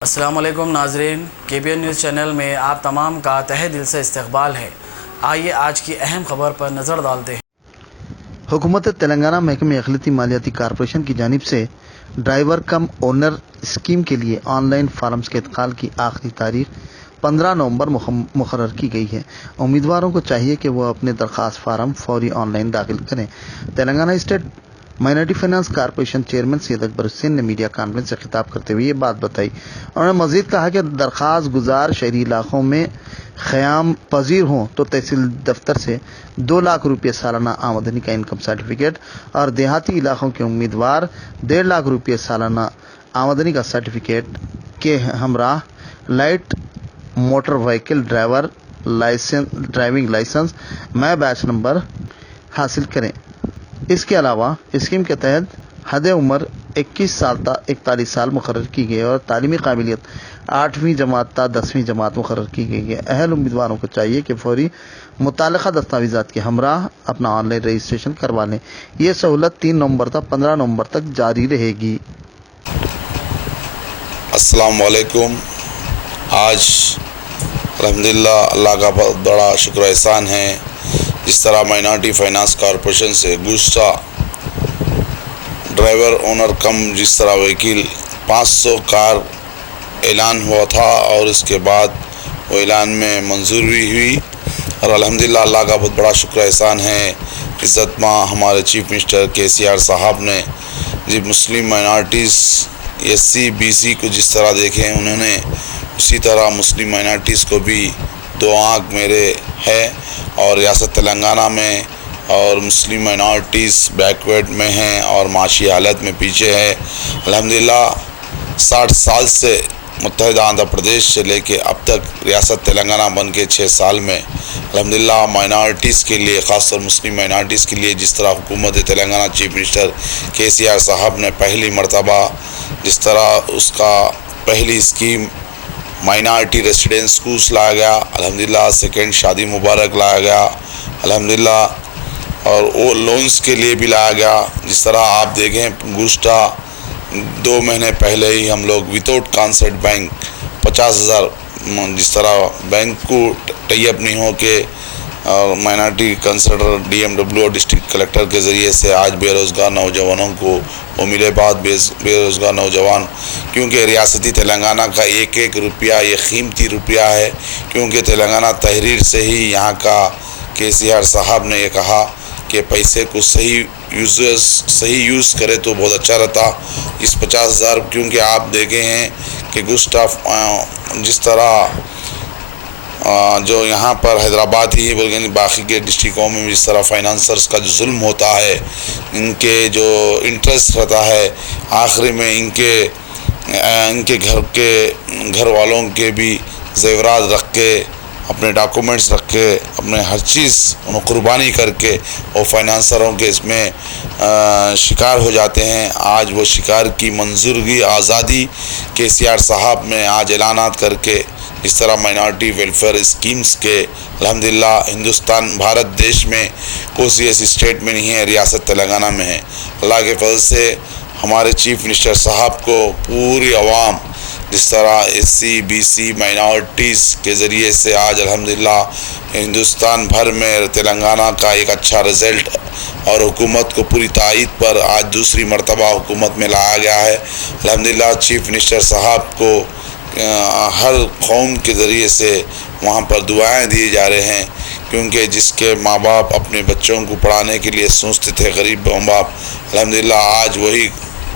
अस्सलाम वालेकुम नाज़रीन, KBN न्यूज़ चैनल में आप तमाम का तहे दिल से इस्तकबाल है। आइए आज की अहम खबर पर नज़र डालते हैं। हुकूमत तेलंगाना महकमे अखिलती मालियाती कॉरपोरेशन की जानिब से ड्राइवर कम ओनर स्कीम के लिए ऑनलाइन फार्म्स के इंतकाल की आखिरी तारीख 15 नवंबर मुकर्रर की गई है। उम्मीदवारों को चाहिए कि वह अपने दरख्वास्त फार्म फौरी ऑनलाइन दाखिल करें। Telangana state minority finance corporation chairman Syed Akbar Hussain ने मीडिया कॉन्फ्रेंस से खिताब करते हुए ये बात बताई। उन्होंने मजीद कहा कि दरख्वास्त गुजार शहरी इलाकों में क़याम पजीर हों तो तहसील दफ्तर से 2 लाख रुपये सालाना आमदनी का इनकम सर्टिफिकेट और देहाती इलाकों के उम्मीदवार 1.5 लाख रुपये सालाना आमदनी का सर्टिफिकेट के हमरा light motor vehicle driving licence मै बैच नंबर हासिल करें। इसके अलावा स्कीम के तहत हद उम्र 21 साल ता 41 साल मुकर्रर की गई है और तालीमी काबिलियत 8वीं जमात ता 10वीं जमात मुकर्रर की गई है। अहल उम्मीदवारों को चाहिए कि फौरी मुतालिका दस्तावेज़ात के हमरा अपना ऑनलाइन रजिस्ट्रेशन करवा लें। ये सहूलत 3 नवंबर तक 15 नवंबर तक जारी रहेगी। अस्सलाम वालेकुम। आज अल्हम्दुलिल्लाह अल्लाह का बहुत बड़ा शुक्र एहसान है, जिस तरह माइनॉरिटी फाइनेंस कॉरपोरेशन से गुज़श्ता ड्राइवर ओनर कम जिस तरह वकील 500 कार ऐलान हुआ था और इसके बाद वो ऐलान में मंजूर भी हुई और अल्हम्दुलिल्लाह अल्लाह का बहुत बड़ा शुक्र एहसान है। इज़्ज़त मां हमारे चीफ मिनिस्टर KCR साहब ने जी मुस्लिम माइनॉरिटीज़ SC BC को जिस तरह देखे उन्होंने उसी तरह मुस्लिम माइनॉरिटीज़ को भी 2 आँख मेरे है और रियासत तेलंगाना में और मुस्लिम माइनॉरिटीज़ बैकवर्ड में हैं और माशी हालत में पीछे है। अल्हम्दुलिल्लाह 60 साल से मुत्तहिदा आंध्र प्रदेश से लेके अब तक रियासत तेलंगाना बन के 6 साल में अल्हम्दुलिल्लाह माइनॉरिटीज़ के लिए ख़ासतौर मुस्लिम माइनॉरिटीज़ के लिए जिस तरह हुकूमत तेलंगाना चीफ मिनिस्टर KCR साहब ने पहली मरतबा जिस तरह उसका पहली स्कीम माइनॉरिटी रेसिडेंस स्कूल्स लाया गया, अल्हम्दुलिल्लाह सेकेंड शादी मुबारक लाया गया अल्हम्दुलिल्लाह, और वो लोन्स के लिए भी लाया गया। जिस तरह आप देखें गुज़श्ता 2 महीने पहले ही हम लोग विदाउट कॉन्सेंट बैंक 50,000 जिस तरह बैंक को टाइप नहीं हो के माइनॉरिटी कंसल्टर DMW और डिस्ट्रिक्ट कलेक्टर के ज़रिए से आज बेरोज़गार नौजवानों को वो मिले बाद बेरोज़गार नौजवान, क्योंकि रियासती तेलंगाना का एक एक रुपया ये कीमती रुपया है, क्योंकि तेलंगाना तहरीर से ही यहाँ का KCR साहब ने ये कहा कि पैसे को सही यूज़ करे तो बहुत अच्छा रहता। इस 50,000 क्योंकि आप देखे हैं कि गुज़श्ता जिस तरह जो यहाँ पर हैदराबाद ही बल्कि बाकी के डिस्ट्रिक्टों में जिस तरह फाइनेंसर्स का जो जुल्म होता है, इनके जो इंटरेस्ट रहता है आखिरी में इनके घर वालों के भी ज़ेवरात रख के अपने डॉक्यूमेंट्स रख के अपने हर चीज़ उन्हें कुर्बानी करके वो फाइनेंसरों के इसमें शिकार हो जाते हैं। आज वो शिकार की मंजूरगी आज़ादी KCR साहब ने आज ऐलानात करके इस तरह माइनॉरिटी वेलफेयर स्कीम्स के अल्हम्दुलिल्लाह हिंदुस्तान भारत देश में कोई ऐसी स्टेट में नहीं है, रियासत तेलंगाना में है। अल्लाह के फजल से हमारे चीफ मिनिस्टर साहब को पूरी आवाम जिस तरह SC BC माइनॉरिटीज़ के ज़रिए से आज अल्हम्दुलिल्लाह हिंदुस्तान भर में तेलंगाना का एक अच्छा रिज़ल्ट और हुकूमत को पूरी तायद पर आज दूसरी मरतबा हुकूमत में लाया गया है। अल्हम्दुलिल्लाह चीफ मिनिस्टर साहब को हर कौम के ज़रिए से वहाँ पर दुआएं दिए जा रहे हैं, क्योंकि जिसके माँ बाप अपने बच्चों को पढ़ाने के लिए सोचते थे गरीब माँ बाप, अल्हम्दुलिल्लाह आज वही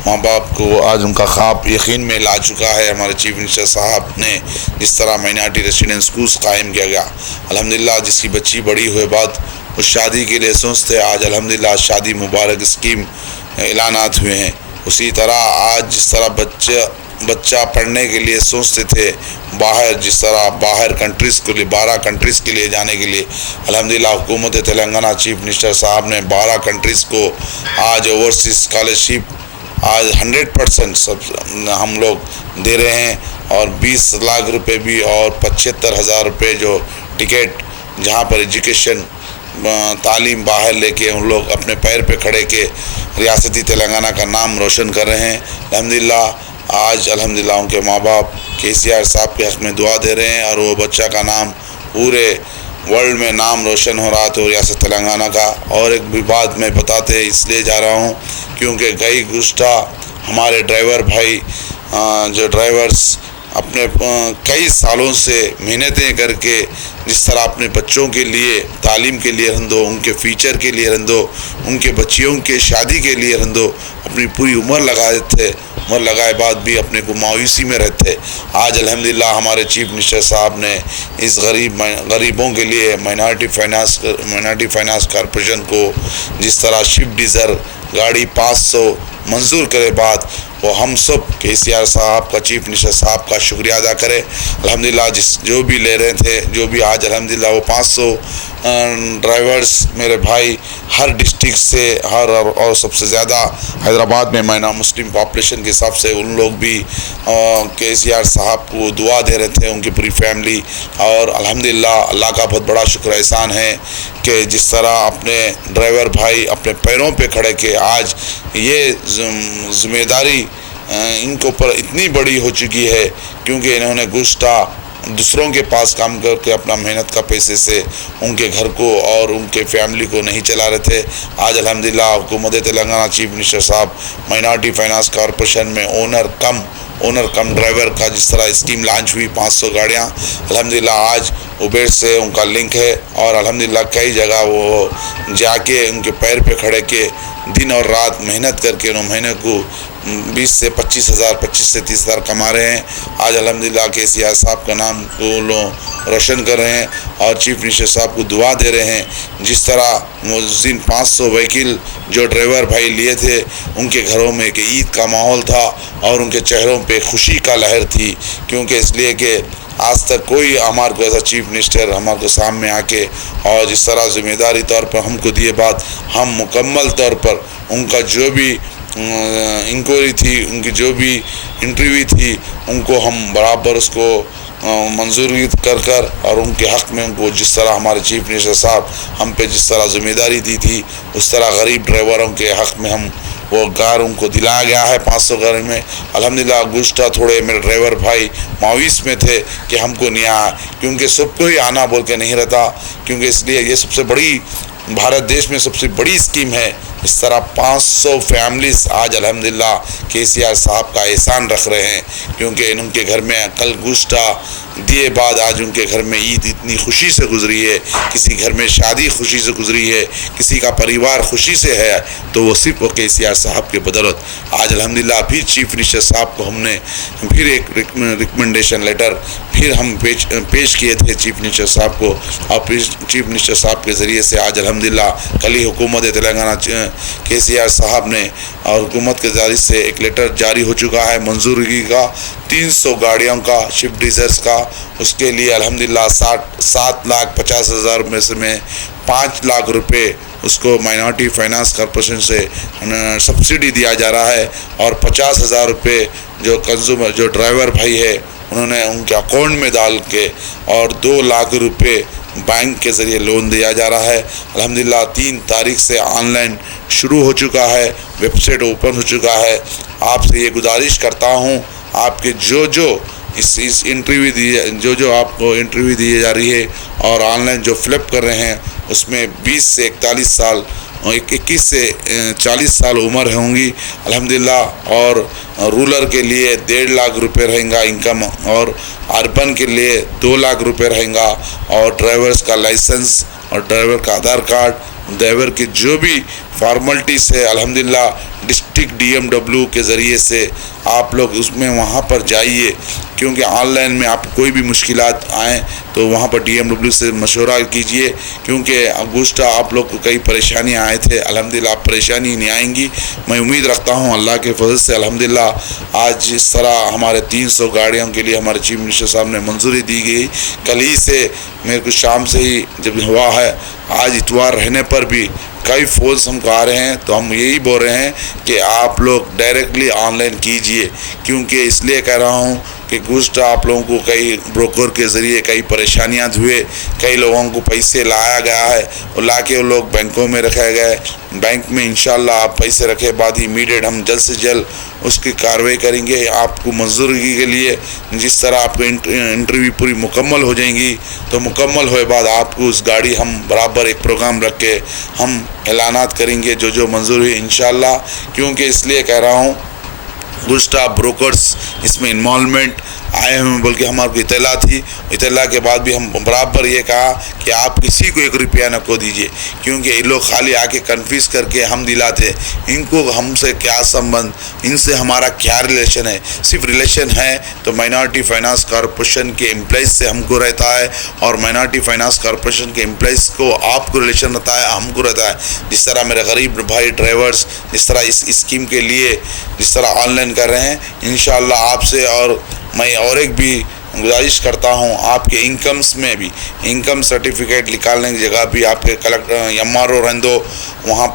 माँ बाप को आज उनका ख्वाब यकीन में ला चुका है। हमारे चीफ मिनिस्टर साहब ने जिस तरह माइनॉरिटी रेसिडेंस स्कूल्स कायम किया गया, अल्हम्दुलिल्लाह जिसकी बच्ची बड़ी हुए बाद उस शादी के लिए सोचते आज अल्हम्दुलिल्लाह शादी मुबारक स्कीम ऐलानात हुए हैं। उसी तरह आज जिस तरह बच्चा पढ़ने के लिए सोचते थे बाहर, जिस तरह बाहर कंट्रीज़ के लिए 12 कंट्रीज़ के लिए जाने के लिए अल्हम्दुलिल्लाह हुकूमत तेलंगाना चीफ मिनिस्टर साहब ने 12 कंट्रीज़ को आज ओवरसीज़ स्कॉलरशिप आज 100% सब हम लोग दे रहे हैं और 20 लाख रुपए भी और 75,000 रुपये जो टिकट जहाँ पर एजुकेशन तालीम बाहर लेके उन लोग अपने पैर पे खड़े के रियासती तेलंगाना का नाम रोशन कर रहे हैं। अल्हम्दुलिल्लाह आज अल्हम्दुलिल्लाह उनके माँ बाप KCR साहब के हक़ में दुआ दे रहे हैं और वो बच्चा का नाम पूरे वर्ल्ड में नाम रोशन हो रहा तो रियासत तेलंगाना का। और एक भी बात मैं बताते इसलिए जा रहा हूँ क्योंकि कई गुस्टा हमारे ड्राइवर भाई जो ड्राइवर्स अपने कई सालों से मेहनतें करके जिस तरह अपने बच्चों के लिए तालीम के लिए रंदो, उनके फ्यूचर के लिए रंदो, उनके बच्चियों के शादी के लिए रंदो अपनी पूरी उम्र लगाए थे, उम्र लगाए बाद भी अपने को मायूसी में रहते। आज अल्हम्दुलिल्लाह हमारे चीफ मिनिस्टर साहब ने इस गरीबों के लिए माइनॉरिटी फाइनेंस कॉरपोरेशन को जिस तरह स्विफ्ट डिज़ायर गाड़ी 500 मंजूर करे बाद वो हम सब KCR साहब का, चीफ मिनिस्टर साहब का शुक्रिया अदा करें। अल्हम्दुलिल्लाह जो भी ले रहे थे, जो भी आज अल्हम्दुलिल्लाह वो 500 ड्राइवर्स मेरे भाई हर डिस्ट्रिक्ट से और सबसे ज़्यादा हैदराबाद में माइनर मुस्लिम पॉपुलेशन के हिसाब से उन लोग भी KCR साहब को दुआ दे रहे थे, उनकी पूरी फैमिली। और अल्हम्दुलिल्लाह अल्लाह का बहुत बड़ा शुक्र एहसान है कि जिस तरह अपने ड्राइवर भाई अपने पैरों पे खड़े के आज ये जिम्मेदारी इनको पर इतनी बड़ी हो चुकी है क्योंकि इन्होंने गुस्टा दूसरों के पास काम करके अपना मेहनत का पैसे से उनके घर को और उनके फैमिली को नहीं चला रहे थे। आज अल्हम्दुलिल्लाह हुकूमत तेलंगाना चीफ मिनिस्टर साहब माइनॉरिटी फाइनेंस कॉरपोरेशन में ओनर कम ड्राइवर का जिस तरह स्कीम लॉन्च हुई 500 गाड़ियाँ, अल्हम्दुलिल्लाह आज उबेर से उनका लिंक है और अल्हम्दुलिल्लाह कई जगह वो जाके उनके पैर पे खड़े के दिन और रात मेहनत करके उन्होंने महीने को 20 से 25 हज़ार 25 से 30 हज़ार कमा रहे हैं। आज अल्हम्दुलिल्लाह KCR साहब का नाम को रोशन कर रहे हैं और चीफ मिनिस्टर साहब को दुआ दे रहे हैं। जिस तरह उस दिन 500 व्हीकल जो ड्राइवर भाई लिए थे उनके घरों में कि ईद का माहौल था और उनके चेहरों पे खुशी का लहर थी, क्योंकि इसलिए कि आज तक कोई हमारे को ऐसा चीफ मिनिस्टर हमारे को सामने आके और जिस तरह जिम्मेदारी तौर पर हमको दिए बात हम मुकम्मल तौर पर उनका जो भी इंक्वायरी थी, उनकी जो भी इंटरव्यू थी, उनको हम बराबर उसको मंजूरी कर और उनके हक़ में उनको जिस तरह हमारे चीफ मिनिस्टर साहब हम पे जिस तरह जिम्मेदारी दी थी उस तरह गरीब ड्राइवरों के हक़ में हम वो कार उनको दिलाया गया है 500 गाड़ी में। अल्हम्दुलिल्लाह गुस्टा थोड़े मेरे ड्राइवर भाई मायूस में थे कि हमको नहीं आया, क्योंकि सबको ही आना बोल के नहीं रहता, क्योंकि इसलिए ये सबसे बड़ी भारत देश में सबसे बड़ी स्कीम है। इस तरह 500 फैमिलीज़ आज अल्हम्दुलिल्लाह KCR साहब का एहसान रख रहे हैं, क्योंकि उनके घर में कल गुस्टा दिए बाद आज उनके घर में ईद इतनी खुशी से गुजरी है, किसी घर में शादी खुशी से गुजरी है, किसी का परिवार खुशी से है, तो वो सिर्फ वो KCR साहब के बदौलत। आज अल्हम्दुलिल्लाह फिर चीफ मिनिस्टर साहब को हमने फिर एक रिकमेंडेशन लेटर फिर हम पेश किए थे चीफ मिनिस्टर साहब को, और फिर चीफ मिनिस्टर साहब के ज़रिए से आज अल्हम्दुलिल्लाह कल ही हुकूमत तेलंगाना KCR साहब ने और हुकूमत के ज़रिए से एक लेटर जारी हो चुका है मंजूरी का 300 गाड़ियों का स्विफ्ट डिज़ायर्स का। उसके लिए अल्हम्दुलिल्लाह 7,50,000 में से 5 लाख रुपए उसको माइनॉरिटी फाइनेंस कॉरपोरेशन से सब्सिडी दिया जा रहा है और 50,000 रुपये जो कंज्यूमर जो ड्राइवर भाई है उन्होंने उनके अकाउंट में डाल के और 2 लाख रुपये बैंक के ज़रिए लोन दिया जा रहा है। अल्हम्दुलिल्लाह 3 तारीख से ऑनलाइन शुरू हो चुका है, वेबसाइट ओपन हो चुका है। आपसे ये गुजारिश करता हूँ आपके जो इस इंटरव्यू दी जो आपको इंटरव्यू दी जा रही है और ऑनलाइन जो फिलअप कर रहे हैं उसमें 20 से 41 साल 21 से 40 साल उम्र होंगी अल्हम्दुलिल्लाह। और रूरल के लिए 1.5 लाख रुपए रहेगा इनकम और अर्बन के लिए 2 लाख रुपए रहेगा और ड्राइवर्स का लाइसेंस और ड्राइवर का आधार कार्ड ड्राइवर की जो भी फॉर्मेलिटीज़ है अल्हम्दुलिल्लाह डिस्ट्रिक्ट DMW के ज़रिए से आप लोग उसमें वहाँ पर जाइए, क्योंकि ऑनलाइन में आप कोई भी मुश्किलात आएँ तो वहाँ पर DMW से मशवरा कीजिए, क्योंकि अगुस्टा आप लोग को कई परेशानियाँ आए थे अल्हम्दुलिल्लाह परेशानी नहीं आएंगी। मैं उम्मीद रखता हूँ अल्लाह के फजल से अल्हम्दुलिल्लाह आज जिस तरह हमारे 300 गाड़ियों के लिए हमारे चीफ मिनिस्टर साहब ने मंजूरी दी गई, कल ही से मेरे को शाम से ही जब हुआ है, आज इतवार रहने पर भी कई फ़ोन्स हमको आ रहे हैं, तो हम यही बोल रहे हैं कि आप लोग डायरेक्टली ऑनलाइन कीजिए, क्योंकि इसलिए कह रहा हूँ कि कि घूस आप लोगों को कई ब्रोकर के ज़रिए कई परेशानियां हुए, कई लोगों को पैसे लाया गया है और ला के वो लोग बैंकों में रखे गए। बैंक में इंशाल्लाह आप पैसे रखे बाद इमीडिएट हम जल्द से जल्द उसकी कार्रवाई करेंगे। आपको मंजूरी के लिए जिस तरह आपको इंटरव्यू पूरी मुकम्मल हो जाएंगी तो मुकम्मल होए बाद आपको उस गाड़ी हम बराबर एक प्रोग्राम रख के हम ऐलानात करेंगे जो जो मंजूर हुई इंशाल्लाह। क्योंकि इसलिए कह रहा हूँ गुस्टा ब्रोकर्स इसमें इन्वॉल्वमेंट आए हुए बल्कि हमारे को इतला थी। इतला के बाद भी हम बराबर ये कहा कि आप किसी को 1 रुपया न को दीजिए, क्योंकि ये लोग खाली आके कन्फ्यूज़ करके हम दिलाते। इनको हमसे क्या संबंध, इनसे हमारा क्या रिलेशन है? सिर्फ रिलेशन है तो माइनॉरिटी फाइनेंस कॉरपोरेशन के एम्प्लॉइज से हमको रहता है और माइनॉरिटी फाइनेंस कॉरपोरेशन के एम्प्लॉइज को आपको रिलेशन रहता है, हमको रहता है। जिस तरह मेरे गरीब भाई ड्राइवर्स जिस तरह इस स्कीम के लिए जिस तरह ऑनलाइन कर रहे हैं, इंशाल्लाह आपसे और मैं और एक भी गुजारिश करता हूं, आपके इनकम्स में भी इनकम सर्टिफिकेट निकालने की जगह भी आपके कलेक्टर MRO रहंदो, वहाँ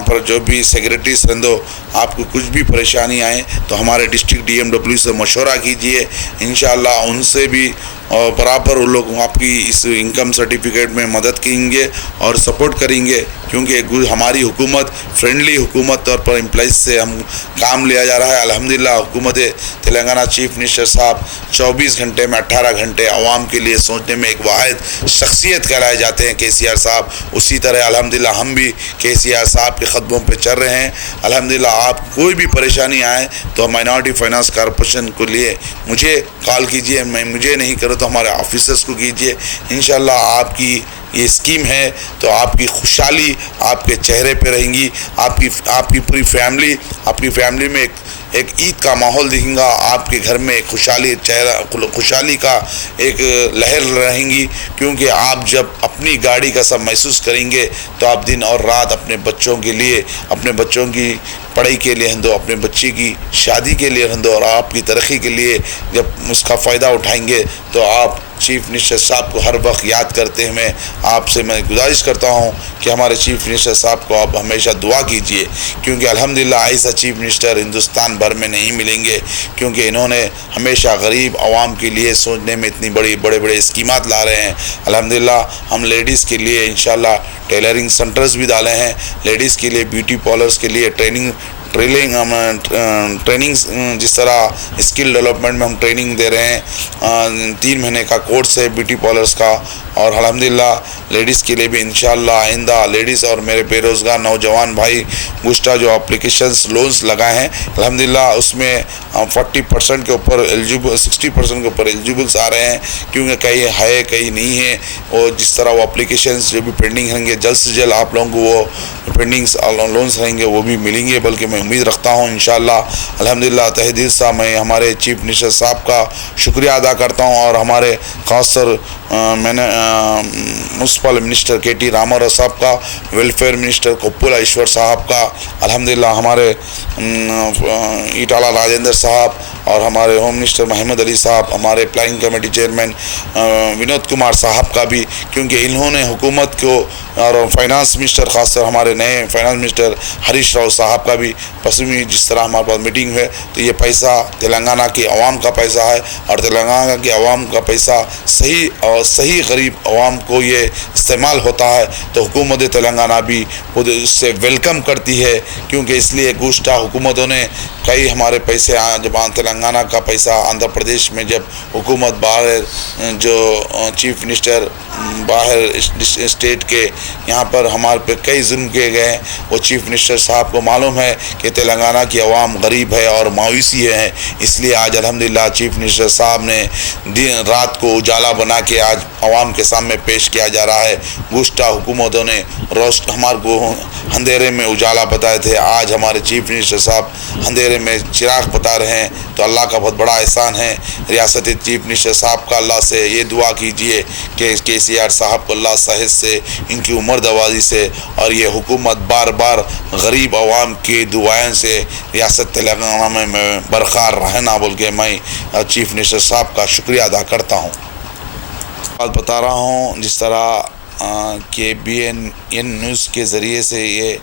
पर जो भी सेक्रेटरीज रहंदो, आपको कुछ भी परेशानी आए तो हमारे डिस्ट्रिक्ट DMW से मशवरा कीजिए। इंशाल्लाह उनसे भी और बराबर वो लोग आपकी इस इनकम सर्टिफिकेट में मदद करेंगे और सपोर्ट करेंगे, क्योंकि हमारी हुकूमत फ्रेंडली हुकूमत तौर पर एम्प्लॉइज से हम काम लिया जा रहा है। अल्हम्दुलिल्लाह हुकूमत तेलंगाना चीफ मिनिस्टर साहब 24 घंटे में 18 घंटे आवाम के लिए सोचने में एक वाहिद शख्सियत कहलाए जाते हैं KCR साहब। उसी तरह अल्हम्दुलिल्लाह हम भी KCR साहब के ख़दमों पे चल रहे हैं। अल्हम्दुलिल्लाह आप कोई भी परेशानी आए तो माइनॉरिटी फाइनेंस कॉरपोरेशन को लिए मुझे कॉल कीजिए, मैं मुझे नहीं करो तो हमारे ऑफिसर्स को कीजिए। इंशाल्लाह आपकी ये स्कीम है तो आपकी खुशहाली आपके चेहरे पे रहेंगी, आपकी पूरी फैमिली, आपकी फैमिली में एक ईद का माहौल दिखेगा, आपके घर में एक खुशहाली का एक लहर रहेंगी। क्योंकि आप जब अपनी गाड़ी का सब महसूस करेंगे तो आप दिन और रात अपने बच्चों के लिए, अपने बच्चों की पढ़ाई के लिए हंदो, अपने बच्चे की शादी के लिए हंदो और आपकी तरक्की के लिए जब उसका फ़ायदा उठाएंगे तो आप चीफ मिनिस्टर साहब को हर वक्त याद करते हुए आपसे मैं गुजारिश करता हूं कि हमारे चीफ मिनिस्टर साहब को आप हमेशा दुआ कीजिए, क्योंकि अल्हम्दुलिल्लाह ऐसा चीफ मिनिस्टर हिंदुस्तान भर में नहीं मिलेंगे। क्योंकि इन्होंने हमेशा गरीब आवाम के लिए सोचने में इतनी बड़े स्कीमात ला रहे हैं। अल्हम्दुलिल्लाह हम लेडीज़ के लिए इंशाल्लाह टेलरिंग सेंटर्स भी डाले हैं, लेडीज़ के लिए ब्यूटी पार्लर्स के लिए ट्रेनिंग जिस तरह स्किल डेवलपमेंट में हम ट्रेनिंग दे रहे हैं। 3 महीने का कोर्स है ब्यूटी पार्लर्स का और अल्हम्दुलिल्लाह लेडीज़ के लिए भी इंशाल्लाह आइंदा लेडीज़ और मेरे बेरोज़गार नौजवान भाई गुस्टा जो एप्लीकेशंस लोन्स लगाए हैं अल्हम्दुलिल्लाह उसमें 40% के ऊपर एलिजिबल 60% के ऊपर एलिजिबल्स आ रहे हैं, क्योंकि कहीं है कहीं नहीं है। और जिस तरह वो एप्लीकेशंस जो भी पेंडिंग रहेंगे जल्द से जल्द आप लोगों को वो पेंडिंग्स लोन्स रहेंगे वो भी मिलेंगे, बल्कि मैं उम्मीद रखता हूँ इंशाल्लाह। अल्हम्दुलिल्लाह तहे दिल से मैं हमारे चीफ मिनिस्टर साहब का शुक्रिया अदा करता हूँ और हमारे ख़ासकर मैंने म्यूनसिपल मिनिस्टर KT रामाराव साहब का, वेलफेयर मिनिस्टर कोप्पुला ईश्वर साहब का, अल्हम्दुलिल्लाह हमारे ईटाला राजेंद्र साहब और हमारे होम मिनिस्टर मोहम्मद अली साहब, हमारे planning committee chairman Vinod Kumar साहब का भी, क्योंकि इन्होंने हुकूमत को और फाइनेंस मिनिस्टर ख़ासकर हमारे नए फाइनेंस मिनिस्टर हरीश राव साहब का भी पसंद। जिस तरह हमारे पास मीटिंग है तो ये पैसा तेलंगाना के अवाम का पैसा है और तेलंगाना के अवाम का पैसा सही और सही गरीब अवाम को ये इस्तेमाल होता है तो हुकूमत तेलंगाना भी खुद उससे वेलकम करती है। क्योंकि इसलिए गुज़श्ता हुकूमतों ने कई हमारे पैसे जब तेलंगाना का पैसा आंध्र प्रदेश में जब हुकूमत बाहर जो चीफ मिनिस्टर बाहर स्टेट के यहाँ पर हमारे पे कई जुल्म किए गए हैं, वो चीफ मिनिस्टर साहब को मालूम है कि तेलंगाना की आवाम गरीब है और मायूसी है। इसलिए आज अल्हम्दुलिल्लाह चीफ मिनिस्टर साहब ने दिन रात को उजाला बना के आज आवाम के सामने पेश किया जा रहा है। गुज़श्ता हुकूमतों ने हमारे को अंधेरे में उजाला बताए थे, आज हमारे चीफ मिनिस्टर साहब अंधेरे में चिराग बता रहे हैं, तो अल्लाह का बहुत बड़ा एहसान है। रियासती चीफ मिनिस्टर साहब का अल्लाह से ये दुआ कीजिए कि KCR साहब को अल्लाह साहिब से, इनकी उम्र दवाजी से और ये हुकूमत बार बार गरीब आवाम की दुआएं से रियासत तेलंगाना में बरकरार रहना बोल के मैं चीफ मिनिस्टर साहब का शुक्रिया अदा करता हूँ। बात बता रहा हूँ जिस तरह KBN न्यूज़ के ज़रिए से ये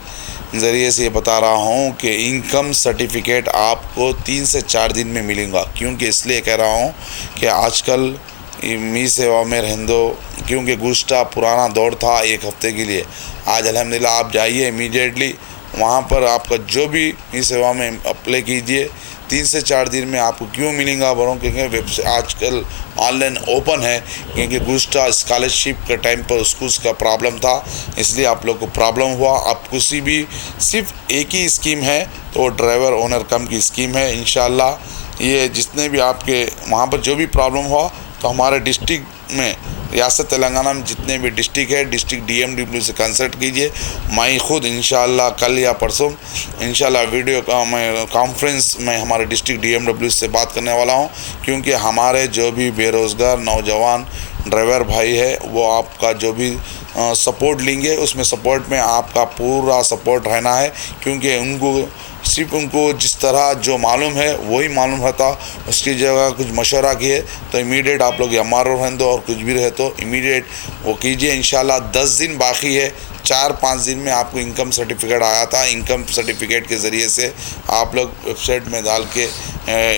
ज़रिए से ये बता रहा हूँ कि इनकम सर्टिफिकेट आपको 3 से 4 दिन में मिलेगा। क्योंकि इसलिए कह रहा हूँ कि आजकल मी सेवा में रहने दो, क्योंकि गुस्टा पुराना दौर था 1 हफ्ते के लिए। आज अल्हम्दुलिल्लाह आप जाइए इमीडिएटली वहाँ पर, आपका जो भी मी सेवा में अप्लाई कीजिए, 3 से 4 दिन में आपको क्यों मिलेगा बरों, क्योंकि वेबसाइट आजकल ऑनलाइन ओपन है। क्योंकि गुस्टा स्कॉलरशिप के टाइम पर उसको उसका प्रॉब्लम था, इसलिए आप लोग को प्रॉब्लम हुआ। आप किसी भी सिर्फ एक ही स्कीम है, तो ड्राइवर ओनर कम की स्कीम है। इंशाल्लाह ये जितने भी आपके वहाँ पर जो भी प्रॉब्लम हुआ, तो हमारे डिस्ट्रिक्ट में रियासत तेलंगाना में जितने भी डिस्ट्रिक्ट है, डिस्ट्रिक्ट DMW से कंसल्ट कीजिए। मैं खुद इंशाल्लाह कल या परसों इंशाल्लाह वीडियो का मैं कॉन्फ्रेंस में हमारे डिस्ट्रिक्ट DMW से बात करने वाला हूं। क्योंकि हमारे जो भी बेरोज़गार नौजवान ड्राइवर भाई है, वो आपका जो भी सपोर्ट लेंगे, उसमें सपोर्ट में आपका पूरा सपोर्ट रहना है। क्योंकि सिर्फ उनको जिस तरह जो मालूम है वही मालूम रहता, उसकी जगह कुछ मशवरा किए तो इमीडिएट आप लोग MRO रहने दो, और कुछ भी रहे तो इमीडिएट वो कीजिए। इंशाल्लाह 10 दिन बाकी है, 4-5 दिन में आपको इनकम सर्टिफिकेट आया था। इनकम सर्टिफिकेट के ज़रिए से आप लोग वेबसाइट में डाल के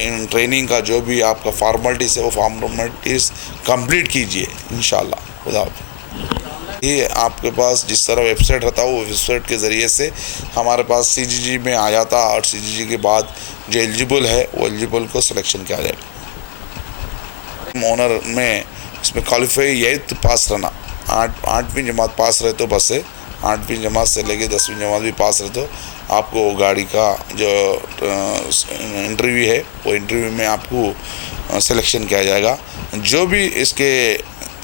इन ट्रेनिंग का जो भी आपका फॉर्मेलिटीज़ है वो फॉर्मेलिटीज़ कंप्लीट कीजिए इंशाल्लाह। खुदा ये आपके पास जिस तरह वेबसाइट रहता है, वो वेबसाइट के ज़रिए से हमारे पास CGG में आ जाता, और CGG के बाद जो एलिजिबल है वो एलिजिबल को सिलेक्शन किया जाएगा। ओनर में इसमें क्वालिफाई 8th पास रहना, 8वीं जमात पास रहे तो बस है, 8वीं जमात से लेके 10वीं जमात भी पास रहे तो आपको गाड़ी का जो इंटरव्यू है, वो इंटरव्यू में आपको सिलेक्शन किया जाएगा। जो भी इसके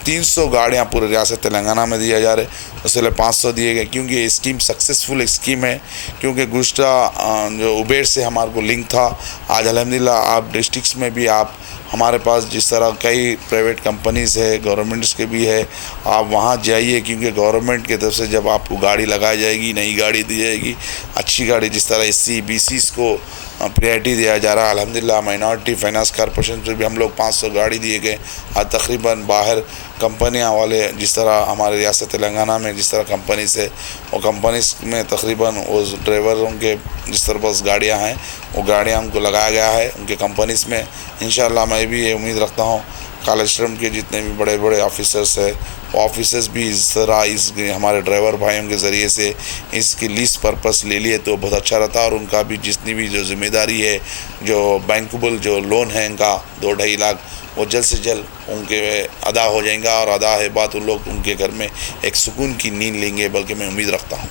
300 गाड़ियाँ पूरे रियासत तेलंगाना में दिया जा रहे, उसके लिए 500 दिए गए। क्योंकि ये स्कीम सक्सेसफुल स्कीम है। क्योंकि गुस्टा जो उबेर से हमारे को लिंक था, आज अल्हम्दुलिल्लाह आप डिस्ट्रिक्ट्स में भी आप हमारे पास जिस तरह कई प्राइवेट कंपनीज़ है, गवर्नमेंट्स के भी है, आप वहाँ जाइए। क्योंकि गवर्नमेंट की तरफ से जब आपको गाड़ी लगाई जाएगी, नई गाड़ी दी जाएगी, अच्छी गाड़ी, जिस तरह SC BCs को प्रायोरिटी दिया जा रहा है। अल्हम्दुलिल्लाह माइनॉरिटी फाइनेंस कॉर्पोरेशन से भी हम लोग 500 गाड़ी दिए गए। आज तकरीबन बाहर कंपनियां वाले जिस तरह हमारे रियासत तेलंगाना में जिस तरह कंपनीज है, वो कंपनीज में तकरीबन वो ड्राइवरों के जिस तरह बस गाड़ियां हैं, वो गाड़ियां उनको लगाया गया है उनके कंपनीज में। इंशाल्लाह मैं भी ये उम्मीद रखता हूँ कालेश्रम के जितने भी बड़े बड़े ऑफिसर्स है, वो ऑफिसर्स भी इस तरह इस हमारे ड्राइवर भाइयों के ज़रिए से इसकी लीज पर्पस ले लिए तो बहुत अच्छा रहता। और उनका भी जितनी भी जो जिम्मेदारी है, जो बैंकेबल जो लोन है इनका 2-2.5 लाख, वो जल्द से जल्द उनके अदा हो जाएगा। और अदा है बात, उन लोग उनके घर में एक सुकून की नींद लेंगे, बल्कि मैं उम्मीद रखता हूँ।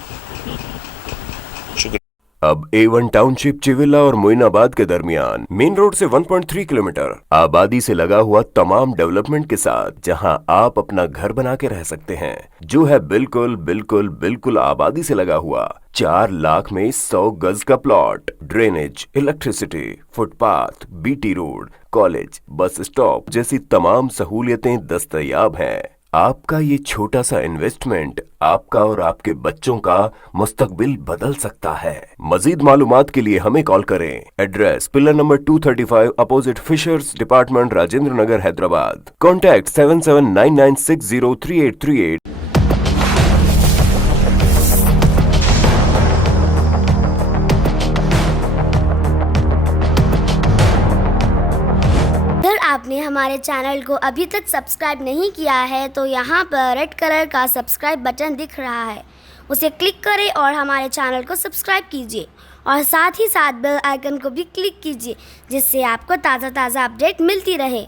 शुक्रिया। अब A1 टाउनशिप चिविला और मोइनाबाद के दरमियान मेन रोड से 1.3 किलोमीटर आबादी से लगा हुआ तमाम डेवलपमेंट के साथ जहां आप अपना घर बना के रह सकते हैं, जो है बिल्कुल बिल्कुल बिल्कुल आबादी से लगा हुआ। 4 लाख में 100 गज का plot, drainage, electricity, footpath, BT road, college, bus stop जैसी तमाम सहूलियतें दस्तयाब हैं। आपका ये छोटा सा इन्वेस्टमेंट आपका और आपके बच्चों का मुस्तकबिल बदल सकता है। मजीद मालूमात के लिए हमें कॉल करें। Address pillar number 235 opposite fishers department, Rajendra Nagar, Hyderabad. Contact 7799603838। आपने हमारे चैनल को अभी तक सब्सक्राइब नहीं किया है तो यहाँ पर रेड कलर का सब्सक्राइब बटन दिख रहा है, उसे क्लिक करें और हमारे चैनल को सब्सक्राइब कीजिए। और साथ ही साथ बेल आइकन को भी क्लिक कीजिए, जिससे आपको ताज़ा अपडेट मिलती रहे।